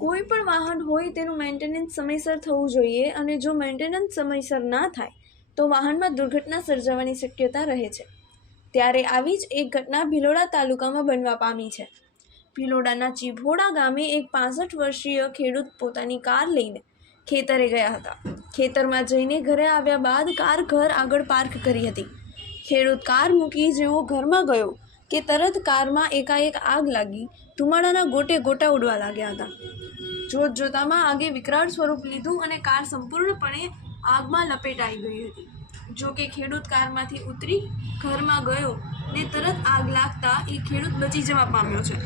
કોઈ પણ વાહન હોય તેનું મેન્ટેનન્સ સમયસર થવું જોઈએ, અને જો મેન્ટેનન્સ સમયસર ના થાય તો વાહનમાં દુર્ઘટના સર્જાવાની શક્યતા રહે છે. ત્યારે આવી જ એક ઘટના ભિલોડા તાલુકામાં બનવા પામી છે. ભિલોડાના ચીભોડા ગામે એક 65 વર્ષીય ખેડૂત પોતાની કાર લઈને ખેતરે ગયા હતા. ખેતરમાં જઈને ઘરે આવ્યા બાદ કાર ઘર આગળ પાર્ક કરી હતી. ખેડૂત કાર મૂકી જેવો ઘરમાં ગયો કે તરત કારમાં એકાએક આગ લાગી ધુમાડાના ગોટે ગોટા ઉડવા લાગ્યા હતા. જોતજોતામાં આગે વિકરાળ સ્વરૂપ લીધું અને કાર સંપૂર્ણપણે આગમાં લપેટાઈ ગઈ હતી. જો કે ખેડૂત કારમાંથી ઉતરી ઘરમાં ગયો ને તરત આગ લાગતા એ ખેડૂત બચી જવા પામ્યો છે.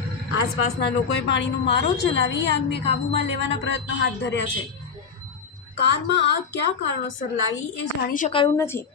આસપાસના લોકોએ પાણીનો મારો ચલાવી આગને કાબૂમાં લેવાના પ્રયત્નો હાથ ધર્યા છે. કારમાં આગ કયા કારણોસર લાગી એ જાણી શકાયું નથી.